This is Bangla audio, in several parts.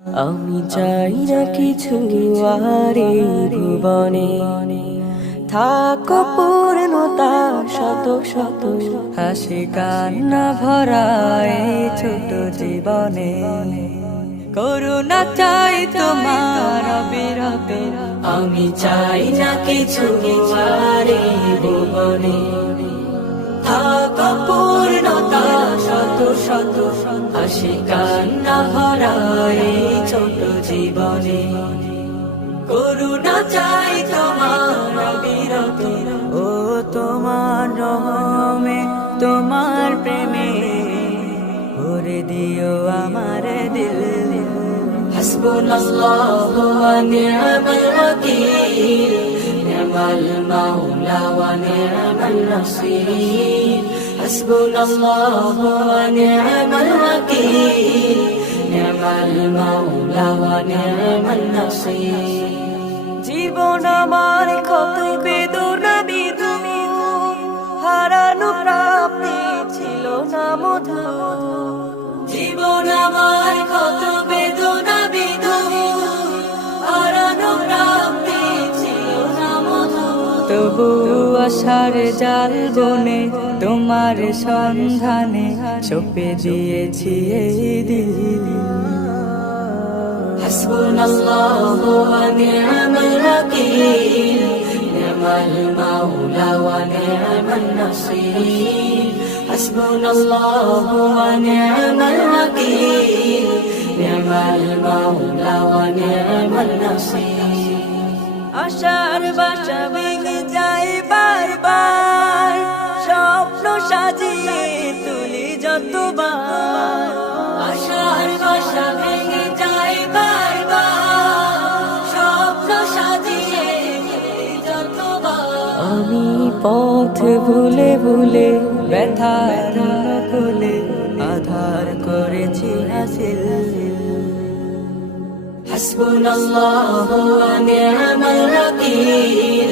আমি চাই না কিছু আর ভুবনে। থাকো পূর্ণতা, শত শত হাসি কান্না ভরা এই ছোট জীবনে। করুণা চাই তোমার বিরত আমি চাই না কিছু আর ভুবনে। থাকা শত শত হাসি কান্না ভরা এই ছোট জীবনে। করুণা চাই তোমার বিরত। ও তোমার রহমে, তোমার প্রেমে। ভরে দিও আমার দিল। হাসবুনাল্লাহু ওয়া নি'মাল ওয়াকিল। নি'মাল মাওলা ওয়া নি'মাল নাসির ওয়া নি'মাল ওয়াকিল নি'মাল মাওলা ওয়া নি'মাল নাসির জীবন আমার কত বেদনা বিধু হারানো প্রাপ্তি ছিল না মধু। জীবন আমার কত বেদনা বিধু হারানো প্রাপ্তি ছিল না মধু। তবু আশার জাল বনে তোমার সন্ধানে চোপে দিয়েছি এই দিল حسبنا الله ونعم الوكيل نعم المولى ونعم النصير حسبنا الله ونعم الوكيل نعم المولى ونعم النصير আশার সাজিয়ে তুলি যতবার আশার বাসা ভেঙে যায় বারবার স্বপ্ন সাজিয়ে তুলি যতবার আমি পথ ভুলে ভুলে ব্যথার কোলে আধার করেছি হাসিল حسبنا الله ونعم الوكيل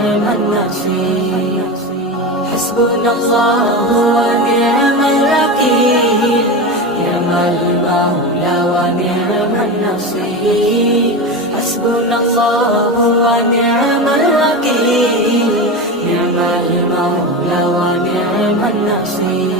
ونعم النصير حسبنا الله ونعم الوكيل نعم المولى ونعم النصير حسبنا الله ونعم الوكيل المولى ونعم النصير